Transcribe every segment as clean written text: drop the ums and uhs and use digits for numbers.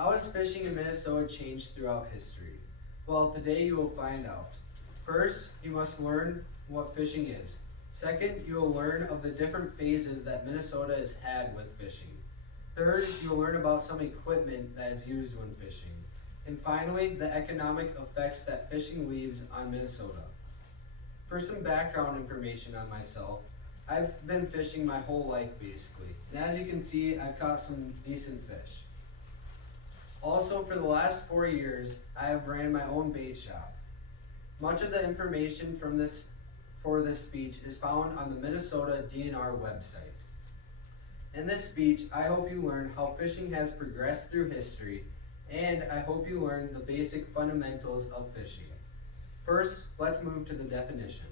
How has fishing in Minnesota changed throughout history? Well, today you will find out. First, you must learn what fishing is. Second, you will learn of the different phases that Minnesota has had with fishing. Third, you'll learn about some equipment that is used when fishing. And finally, the economic effects that fishing leaves on Minnesota. For some background information on myself, I've been fishing my whole life basically. And as you can see, I've caught some decent fish. Also, for the last 4 years, I have ran my own bait shop. Much of the information for this speech is found on the Minnesota DNR website. In this speech, I hope you learn how fishing has progressed through history, and I hope you learn the basic fundamentals of fishing. First, let's move to the definition.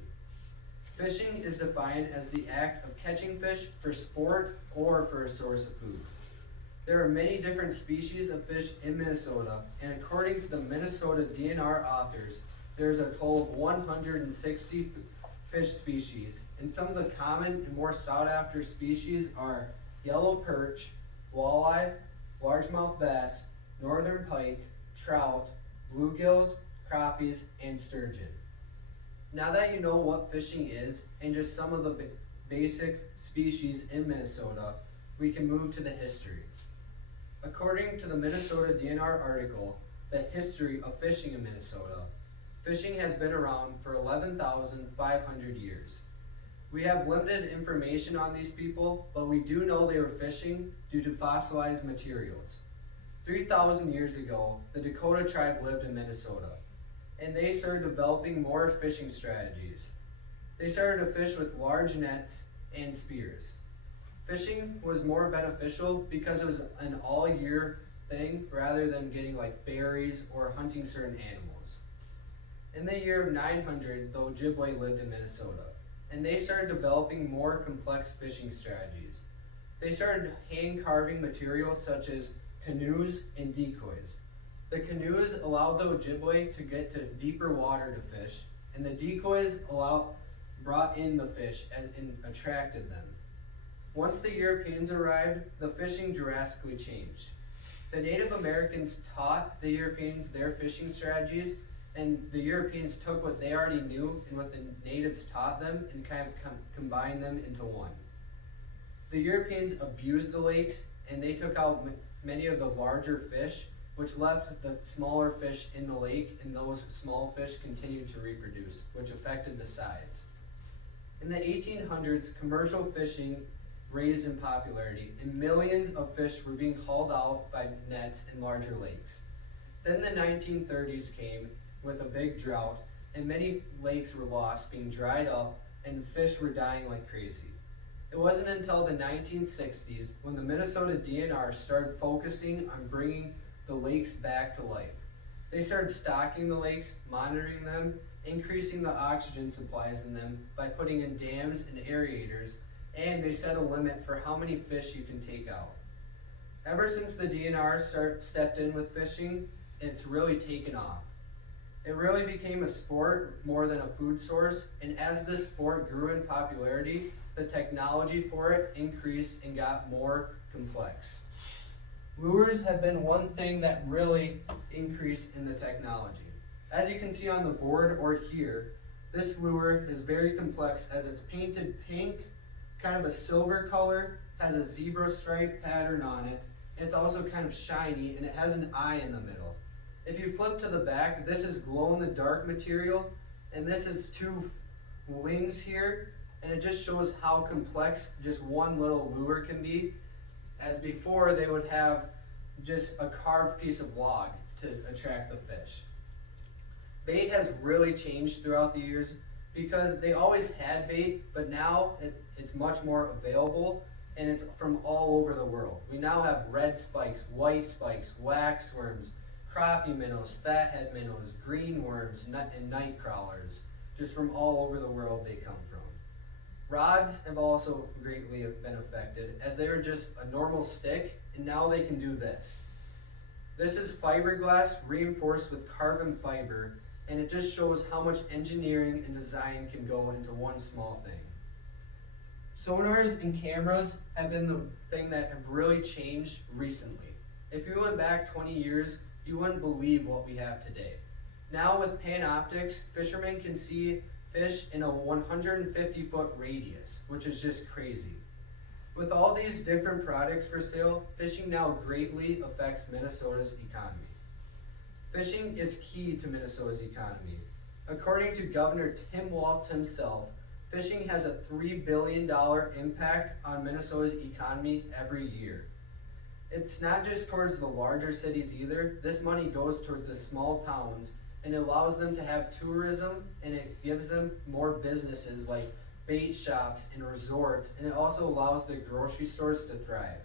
Fishing is defined as the act of catching fish for sport or for a source of food. There are many different species of fish in Minnesota, and according to the Minnesota DNR authors, there is a total of 160 fish species, and some of the common and more sought after species are yellow perch, walleye, largemouth bass, northern pike, trout, bluegills, crappies, and sturgeon. Now that you know what fishing is and just some of the basic species in Minnesota, we can move to the history. According to the Minnesota DNR article, The History of Fishing in Minnesota, fishing has been around for 11,500 years. We have limited information on these people, but we do know they were fishing due to fossilized materials. 3,000 years ago, the Dakota tribe lived in Minnesota, and they started developing more fishing strategies. They started to fish with large nets and spears. Fishing was more beneficial because it was an all-year thing rather than getting like berries or hunting certain animals. In the year of 900, the Ojibwe lived in Minnesota, and they started developing more complex fishing strategies. They started hand-carving materials such as canoes and decoys. The canoes allowed the Ojibwe to get to deeper water to fish, and the decoys brought in the fish and attracted them. Once the Europeans arrived, the fishing drastically changed. The Native Americans taught the Europeans their fishing strategies, and the Europeans took what they already knew and what the natives taught them and kind of combined them into one. The Europeans abused the lakes, and they took out many of the larger fish, which left the smaller fish in the lake, and those small fish continued to reproduce, which affected the size. In the 1800s, commercial fishing raised in popularity, and millions of fish were being hauled out by nets in larger lakes. Then the 1930s came with a big drought, and many lakes were lost, being dried up, and fish were dying like crazy. It wasn't until the 1960s when the Minnesota DNR started focusing on bringing the lakes back to life. They started stocking the lakes, monitoring them, increasing the oxygen supplies in them by putting in dams and aerators, and they set a limit for how many fish you can take out. Ever since the DNR stepped in with fishing, it's really taken off. It really became a sport more than a food source, and as this sport grew in popularity, the technology for it increased and got more complex. Lures have been one thing that really increased in the technology. As you can see on the board or here, this lure is very complex as it's painted pink, kind of a silver color, has a zebra stripe pattern on it, and it's also kind of shiny, and it has an eye in the middle. If you flip to the back, this is glow-in-the-dark material, and this is two wings here, and it just shows how complex just one little lure can be, as before they would have just a carved piece of log to attract the fish. Bait has really changed throughout the years because they always had bait, but now it's much more available, and it's from all over the world. We now have red spikes, white spikes, wax worms, crappie minnows, fathead minnows, green worms, and night crawlers. Just from all over the world they come from. Rods have also greatly been affected, as they were just a normal stick, and now they can do this. This is fiberglass reinforced with carbon fiber, and it just shows how much engineering and design can go into one small thing. Sonars and cameras have been the thing that have really changed recently. If you went back 20 years, you wouldn't believe what we have today. Now with Panoptix, fishermen can see fish in a 150-foot radius, which is just crazy. With all these different products for sale, fishing now greatly affects Minnesota's economy. Fishing is key to Minnesota's economy. According to Governor Tim Walz himself, fishing has a $3 billion impact on Minnesota's economy every year. It's not just towards the larger cities either. This money goes towards the small towns and it allows them to have tourism, and it gives them more businesses like bait shops and resorts, and it also allows the grocery stores to thrive.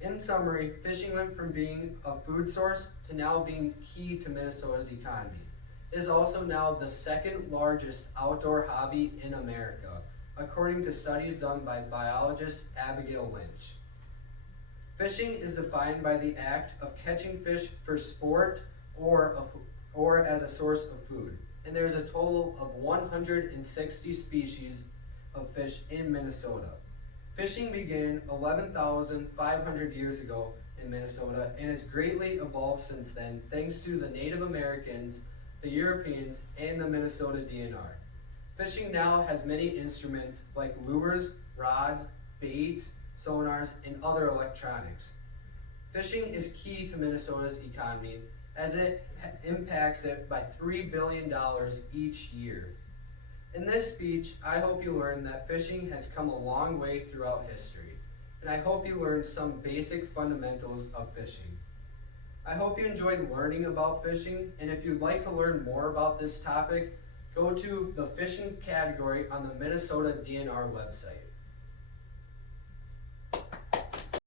In summary, fishing went from being a food source to now being key to Minnesota's economy. It is also now the second largest outdoor hobby in America, according to studies done by biologist Abigail Lynch. Fishing is defined by the act of catching fish for sport or as a source of food, and there is a total of 160 species of fish in Minnesota. Fishing began 11,500 years ago in Minnesota and has greatly evolved since then thanks to the Native Americans, the Europeans, and the Minnesota DNR. Fishing now has many instruments like lures, rods, baits, sonars, and other electronics. Fishing is key to Minnesota's economy as it impacts it by $3 billion each year. In this speech, I hope you learned that fishing has come a long way throughout history, and I hope you learned some basic fundamentals of fishing. I hope you enjoyed learning about fishing, and if you'd like to learn more about this topic, go to the fishing category on the Minnesota DNR website.